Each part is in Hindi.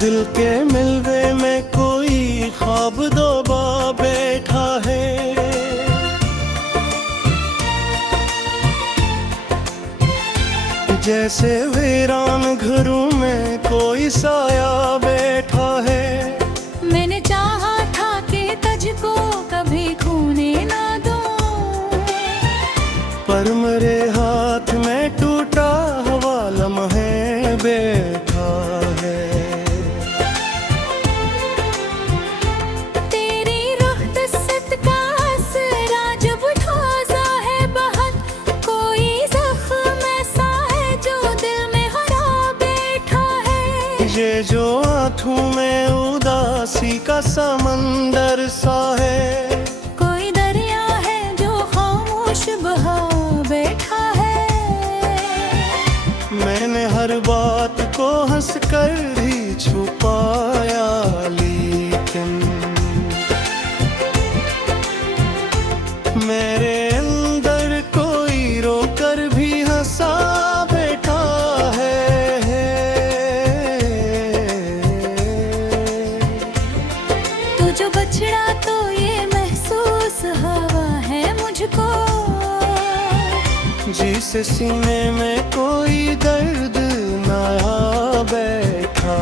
दिल के मिलवे में कोई ख्वाब दबा बैठा है। जैसे वीरान घरों में कोई साया बैठा है। मैंने चाहा था कि तुझको कभी खोने ना दूं, पर मेरे हाथ में टूटा हुआ लम्हे बैठा है। तेरी रुख़सत का असरा जब ताज़ा है बहुत, कोई ज़ख्म ऐसा है जो दिल में हरा बैठा है। ये जो आँखों में उदासी का समंदर सा है, कोई दरिया है जो खामोश बहा बैठा है। मैंने हर बात को हंस कर भी छुपाया, लेकिन मेरे अंदर कोई रोकर भी हंसा बैठा है। तू जो बछड़ा तो ये महसूस हवा है मुझको, जिसे सीने में कोई दर्द नया बैठा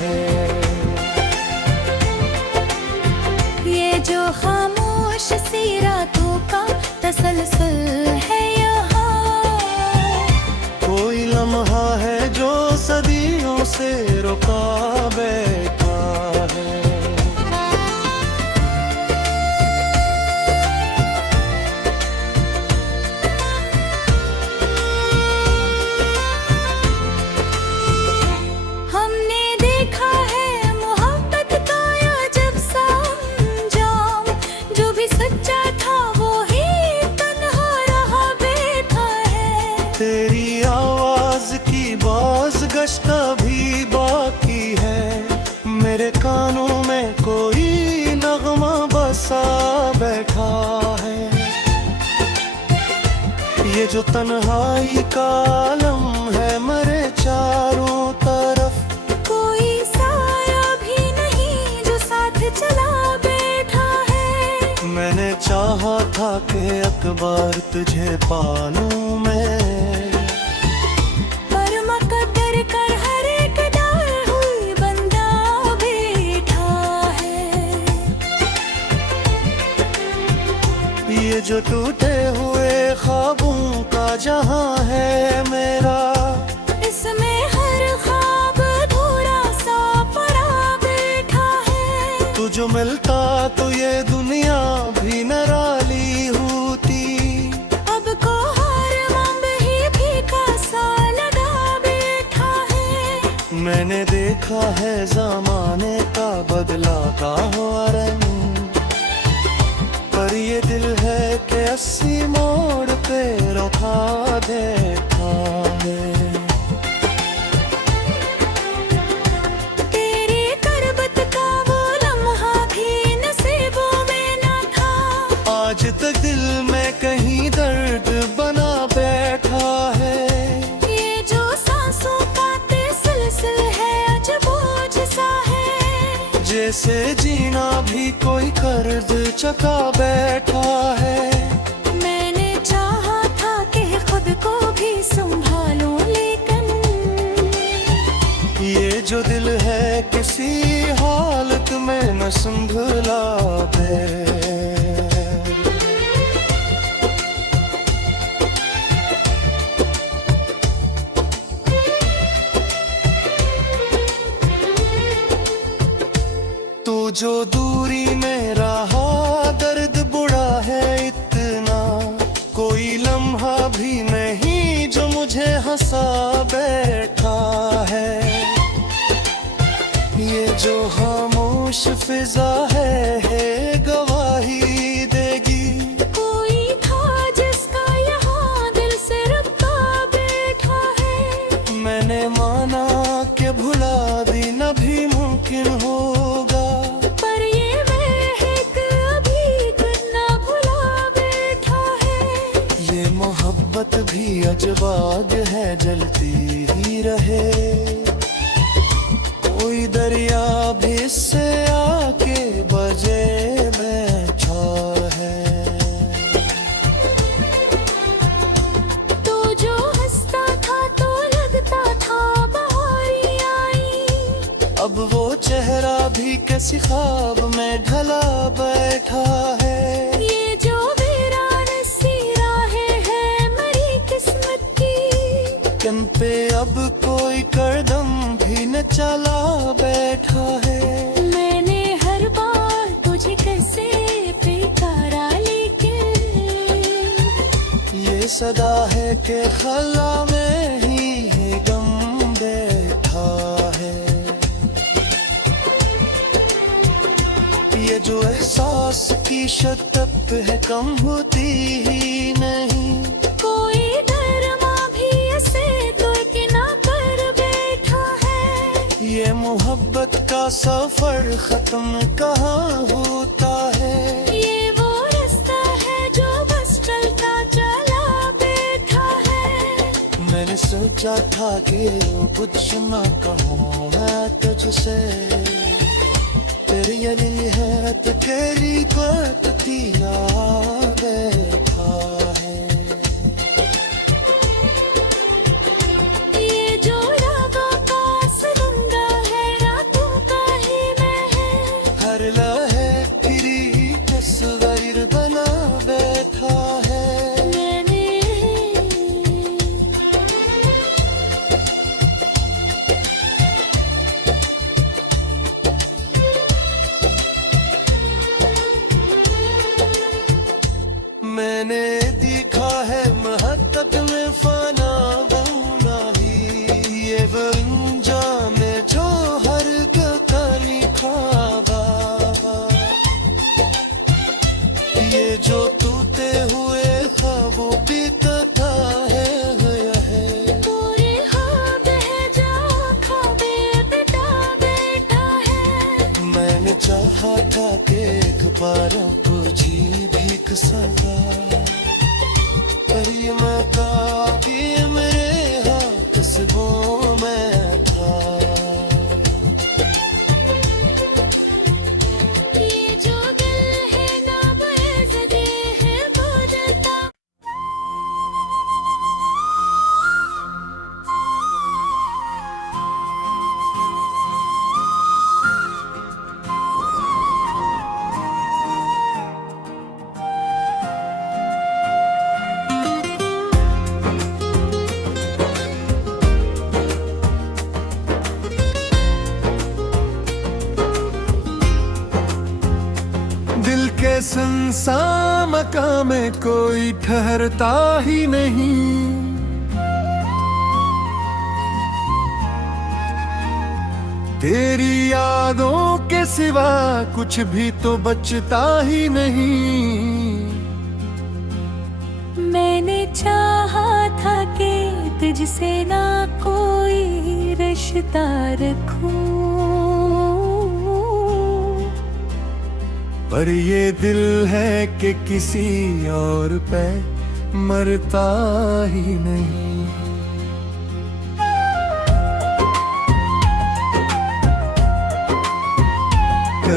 है। ये जो खामोश सी रातों का तसलसल है यहाँ, कोई लम्हा है जो सदियों से रुका बैठा है। हमने देखा है मोहब्बत का अजब सा अंजाम, जो भी सच्चा था वो ही तन्हा रहा बैठा है। तेरी आवाज की बाज़गश्त भी बाकी है, मेरे कानों में कोई नगमा बसा बैठा है। ये जो तन्हाई का आलम है मेरे चारों तरफ, कोई साया भी नहीं जो साथ चला बैठा है। मैंने चाहा था कि अकबर तुझे पालूं मैं, पर मुकद्दर कर हर एक डाल हुई बंदा बैठा है। ये जो टूटे हुए ख्वाबों का जहां है मेरा, इसमें हर ख्वाब अधूरा सा पड़ा बैठा है। तू जो मिलता तो ये दुनिया भी निराली होती। अब को हर मंग ही फीका सा लगा बैठा है। मैंने देखा है ज़माने का बदला का हुआ रंग, पर ये दिल है कि 80 मोड़ पे रुका देखा है। तेरी करबत का वो लम्हा भी नसीबों में न था, आज तक दिल में कहीं दर्द बना बैठा है। ये जो सांसों का सिलसिल है अजबोझ सा है। जैसे जीना भी कोई कर्ज चका बैठा है। मैंने चाहा था कि खुद को भी संभालूं, लेकिन ये जो दिल है किसी हालत में न संभला है। तू जो दूरी में रहा दर्द बुरा है इतना, कोई लम्हा भी नहीं जो मुझे हंसा बैठा है। ये जो खामोश फिजा है गवाही देगी, कोई था जिसका यहाँ दिल से रब्ता बैठा है। मैंने माना कि भुला देना भी मुमकिन होगा, पर ये महक अभी कितना भुला बैठा है। ये मोहब्बत भी अजब आग है जलती ही रहे। कोई दरिया किससे आके बजे बैठा है। तो जो हंसता था तो लगता था बहारी आई, अब वो चेहरा भी किसी ख्वाब में ढला बैठा है। ये जो वीरान सी राहें हैं मेरी किस्मत की, किन पे अब कोई करदम भी न चला बैठा है। मैंने हर बार तुझे कैसे बेकारा, लेकिन ये सदा है कि खला में ही है गम बैठा है। ये जो एहसास की शिद्दत है कम होती ही नहीं। कोई डरमा भी ऐसे तो किना कर बैठा है। ये मोहब्बत का सफर खत्म कहाँ होता है। ये वो रास्ता है जो बस चलता चला बैठा है। मैंने सोचा था कि कुछ ना कहूँ मैं तुझसे, तेरी ये है तो तेरी बदती बैठा है। ये जो रागों का सलंगा है रातों का ही मैं है। हर लहे तेरी तस्वीर बना बैठा है। मैंने देखा है महत्तब में फना बना ही। ये वंजा में जो हर कहानी खाबा, ये जो टूटे हुए ख्वाबों पे तथा है गया है। पूरे ख्वाब है जो ख्वाबे बिता बैठा है। मैंने चाहा था कि एक बार तुझी भीख सगा, पर ये मौका भी मेरे हाथ से वो मैं था। ये जो दिल है ना बेज़दे है बदलता। दिल के सुनसान मकाम में कोई ठहरता ही नहीं। तेरी यादों के सिवा कुछ भी तो बचता ही नहीं। मैंने चाहा था कि तुझसे ना कोई रिश्ता रखूं, पर ये दिल है कि किसी और पे मरता ही नहीं।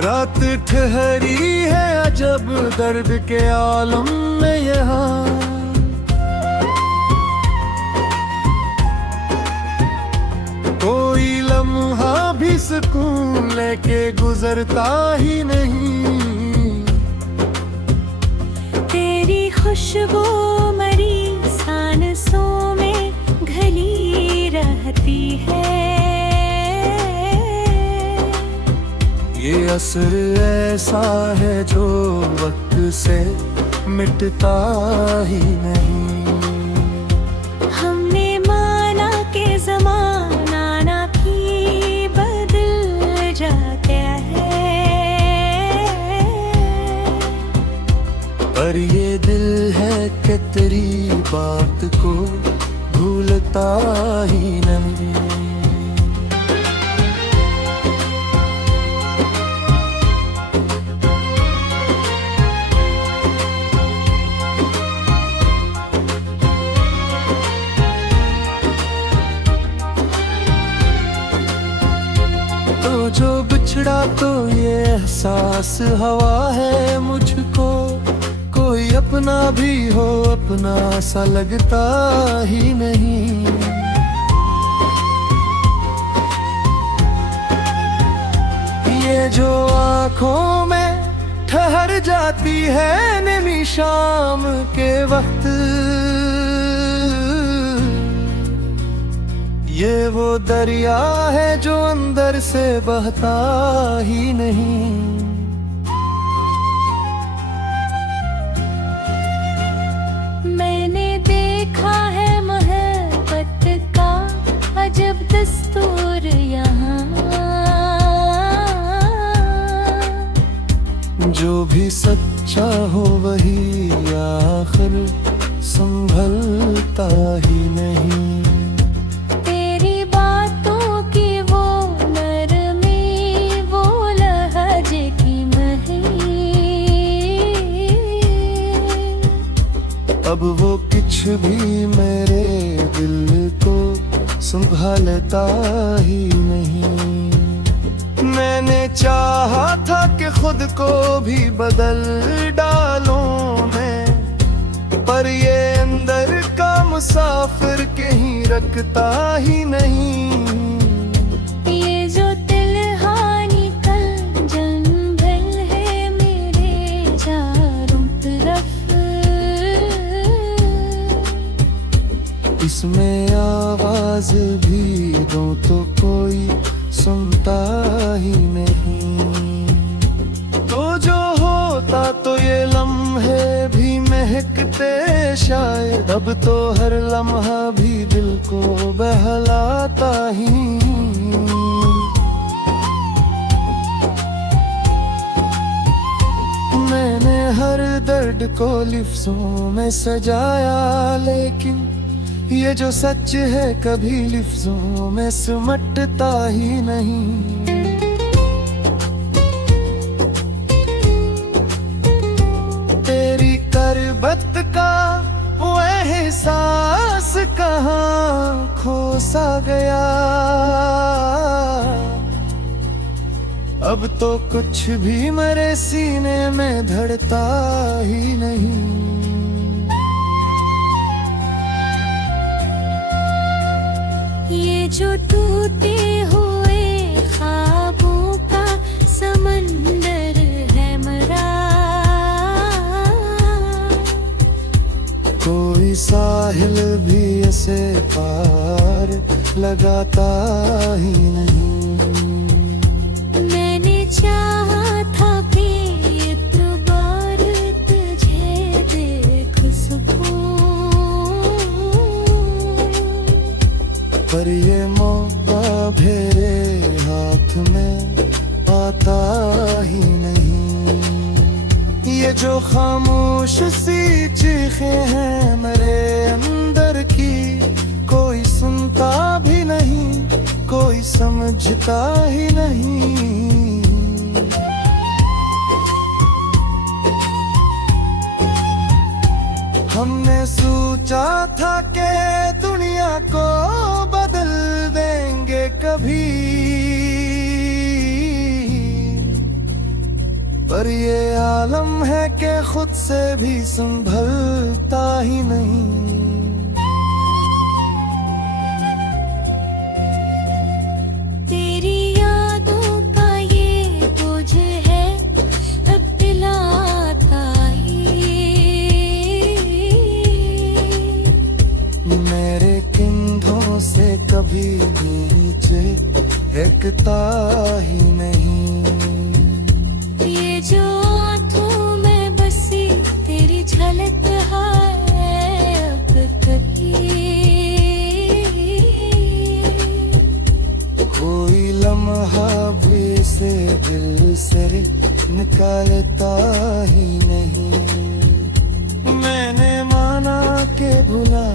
रात ठहरी है अजब दर्द के आलम में यहाँ। कोई लम्हा भी सुकून लेके गुजरता ही नहीं। तेरी खुशबू मरी सांसों में घली रहती है। ये असर ऐसा है जो वक्त से मिटता ही नहीं। हमने माना के ज़माना ना भी बदल जाता है, पर ये दिल है कि तेरी बात को भूलता ही नहीं। तो जो बिछड़ा तो ये एहसास हवा है मुझको, कोई अपना भी हो अपना सा लगता ही नहीं। ये जो आँखों में ठहर जाती है नमी शाम के वक्त, ये वो दरिया है जो अंदर से बहता ही नहीं। मैंने देखा है मोहब्बत का अजब दस्तूर यहाँ, जो भी सच्चा हो वही आखिर संभलता ही नहीं। तेरी बातों की वो नरमी, वो लहजे की महक, अब वो कुछ भी मेरे दिल को संभालता ही नहीं। मैंने चाहा था कि खुद को भी बदल डालूं मैं, पर ये अंदर का मुसाफिर कहीं रखता ही नहीं। ये जो तिलहानी कल जन्म भर है मेरे चारों तरफ, इसमें आवाज भी दूं तो कोई सुनता ही नहीं। तो जो होता तो ये लम्हे भी महकते शायद, अब तो हर लम्हा भी दिल को बहलाता ही। मैंने हर दर्द को लिफ्ज़ों में सजाया, लेकिन ये जो सच है कभी लिफ्ज़ों में सिमटता ही नहीं। तेरी करबत का वो एहसास कहाँ खो सा गया, अब तो कुछ भी मेरे सीने में धड़ता ही नहीं। ये जो टूटे हुए ख्वाबों का समंदर है मरा, कोई साहिल भी ऐसे पार लगाता ही नहीं। मैंने चाहा था फिर इतबार तुझे देख सकूं, पर ये मौका मेरे हाथ में आता ही नहीं। ये जो खामोश सी चीखें हैं मेरे अंदर की, कोई सुनता भी नहीं, कोई समझता ही नहीं। हमने सोचा था कि दुनिया को बदल देंगे कभी, पर ये आलम है कि खुद से भी संभलता ही नहीं। तेरी यादों का ये बोझ है अब दिलाता ही, मेरे कंधों से कभी नीचे एकता ही नहीं। ये जो आँखों में बसी तेरी झलक है अब कभी, कोई लम्हा भी से दिल से निकालता ही नहीं। मैंने माना के भुला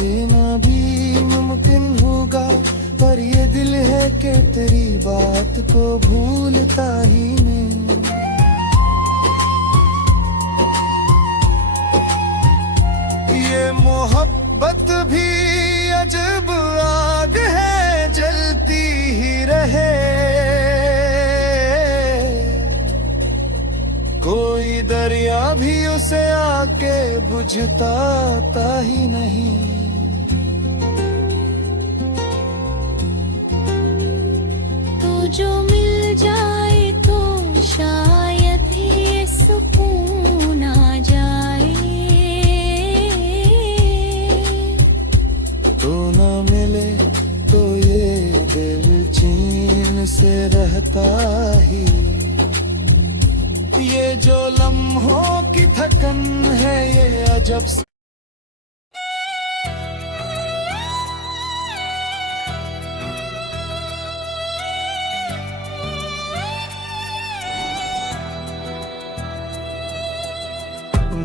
देना भी मुमकिन होगा, पर ये दिल है कि तेरी बात को भूलता ही नहीं। ये मोहब्बत भी अजब आग है जलती ही रहे, बुझता ही नहीं। तो जो मिल जाए तो शायद ये सुकून आ जाए, तो न मिले तो ये दिल चैन से रहता ही। ये जो लम्हों की थकन है ये अजब सी।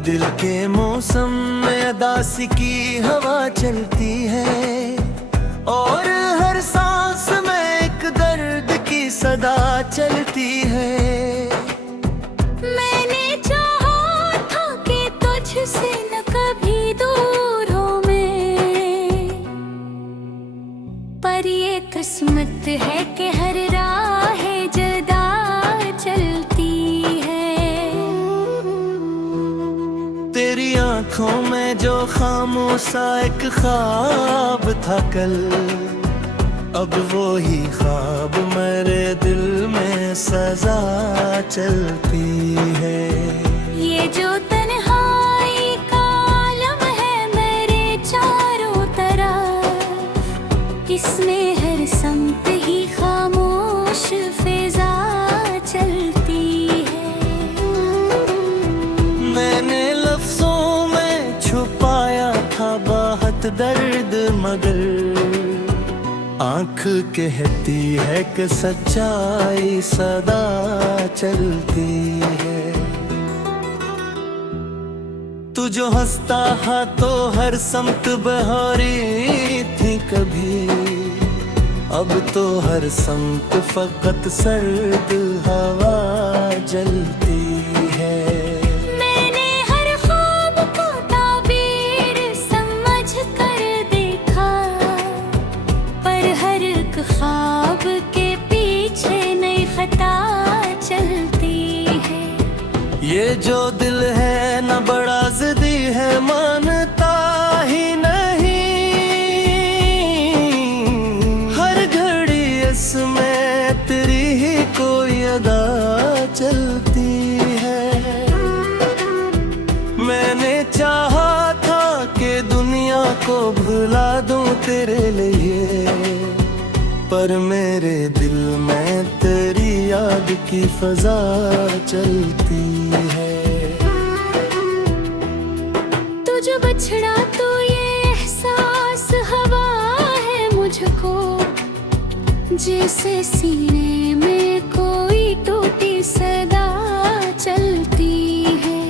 दिल के मौसम में अदासी की हवा चलती है, और हर सांस में एक दर्द की सदा चलती है। मैंने चाहा था कि तुझसे न कभी दूर हो मैं, पर ये किस्मत है कि हर राह जुदा चलती है। तेरी आंखों में जो खामोशा एक ख्वाब था कल, अब वो ही ख्वाब मेरे दिल में सजा चलती है। ये जो तन्हाई का आलम है मेरे चारों तरफ, इसमें हर समत ही खामोश फिजा चलती है। मैंने लफ्जों में छुपाया था बहुत दर्द, मगर आँख कहती है कि सच्चाई सदा चलती है। तू जो हंसता है तो हर समत बहारी थी कभी, अब तो हर समत फकत सर्द हवा जलती है। मैंने हर ख्वाब को ताबीर समझ कर देखा, पर हर एक ख्वाब के पीछे नई खता चलती है। ये जो दिल है न बड़ा जिद्दी है, मानता ही नहीं। हर घड़ी इसमें तेरी ही कोई अदा चलती है। मैंने चाहा था कि दुनिया को भुला दूं तेरे लिए, पर मेरे दिल में तेरी याद की फजा चलती है। तू जो बछड़ा तो ये एहसास हवा है मुझको, जैसे सीने में कोई टूटी सदा चलती है।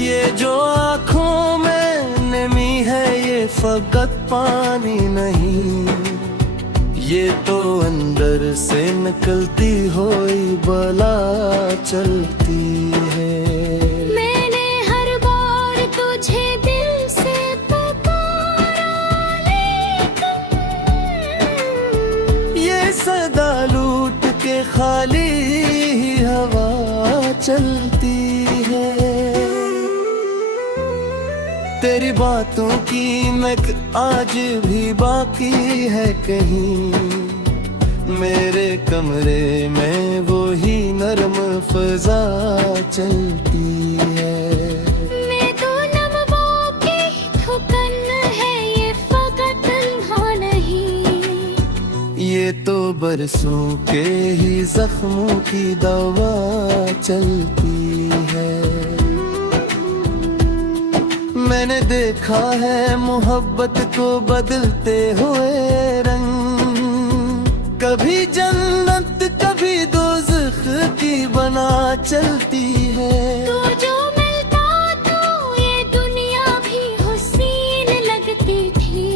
ये जो आँखों में नमी है ये फकत पानी नहीं, ये तो अंदर से निकलती हुई बला चलती है। मैंने हर बार तुझे दिल से पुकारा, लेकिन ये सदा लूट के खाली ही हवा चलती है। तेरी बातों की महक आज भी बाकी है कहीं, मेरे कमरे में वो ही नरम फजा चलती है। मैं तो नमबों की थुकन है ये फकत तन्हा नहीं, ये तो बरसों के ही जख्मों की दवा चलती है। मैंने देखा है मोहब्बत को बदलते हुए रंग, कभी जन्नत कभी दोज़ख की बना चलती है। तू जो मिलता तो ये दुनिया भी हुसीन लगती थी,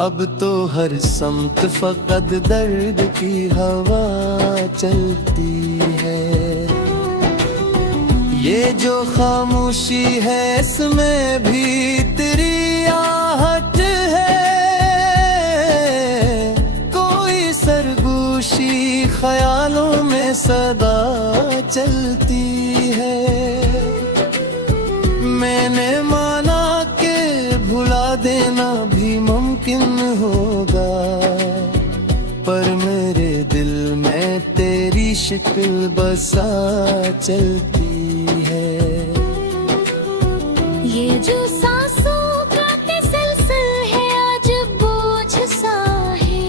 अब तो हर समत फकत दर्द की हवा चलती है। ये जो खामोशी है इसमें भी तेरी आहट है, कोई सरगोशी ख्यालों में सदा चलती है। मैंने माना कि भुला देना भी मुमकिन होगा, पर मेरे दिल में तेरी शक्ल बसा चलती है। ये जो सांसों का तसलसल है आज बोझ सा है,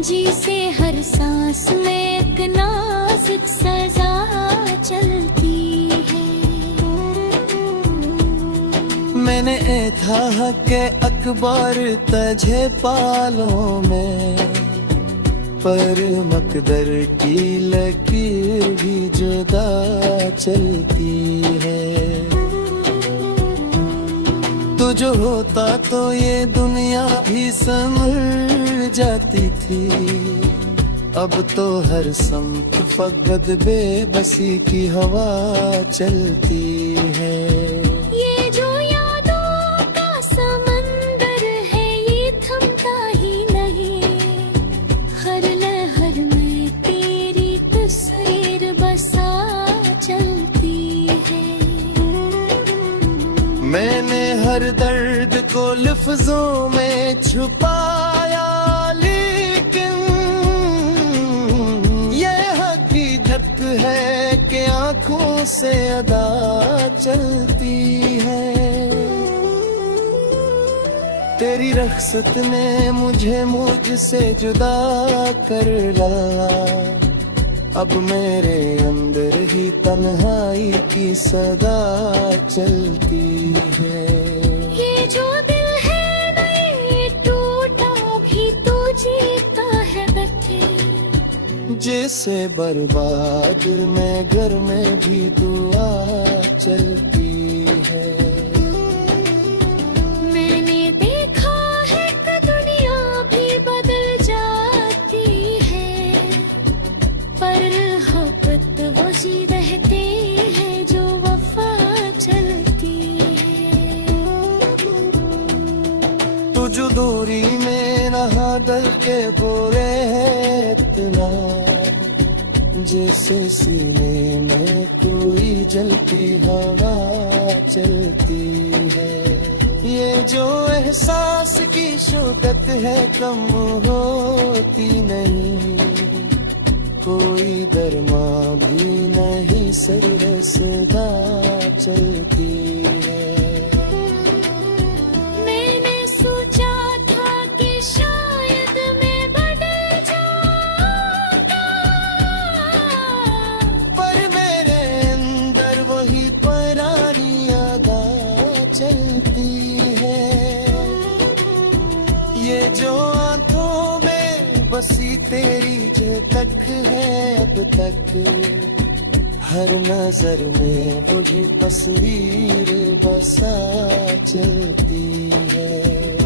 जिसे हर सांस में एक नाजुक सजा चलती है। मैंने था के अकबर तुझे पालों में, पर मकदर की लकीर भी जुदा चलती है। तू जो होता तो ये दुनिया भी संभल जाती थी, अब तो हर सम्त फकत बेबसी की हवा चलती है। ये जो यादों का समंदर है ये थमता ही नहीं, हर लहर में तेरी तस्वीर बसा चलती है। मैंने हर दर्द को लफ्जों में छुपाया, लेकिन ये हकीकत है कि आंखों से अदा चलती है। तेरी रख्सत ने मुझे मुझसे जुदा कर डाला, अब मेरे अंदर ही तन्हाई की सदा चलती है। ये जो दिल है ना ये टूटा भी तो जीता है बैठे, जैसे बर्बाद में घर में भी दुआ चलती है। मैंने देखा है कि दुनिया भी बदल जाती है, पर मोहब्बत वही रहते हैं जो वफा चलती है। तू जो दूरी में नहा डल के बोरे है इतना, जैसे सीने में कोई जलती हवा चलती है। ये जो एहसास की शिद्दत है कम होती नहीं, कोई दरमा भी नहीं सरसदा चलती है। मैंने सोचा था कि शायद मैं बदल जाऊंगा, पर मेरे अंदर वही पुरानी यादें चलती है। ये जो आंखों में बसी तेरी झलक है अब तक, हर नजर में वही तस्वीर बसा चलती है।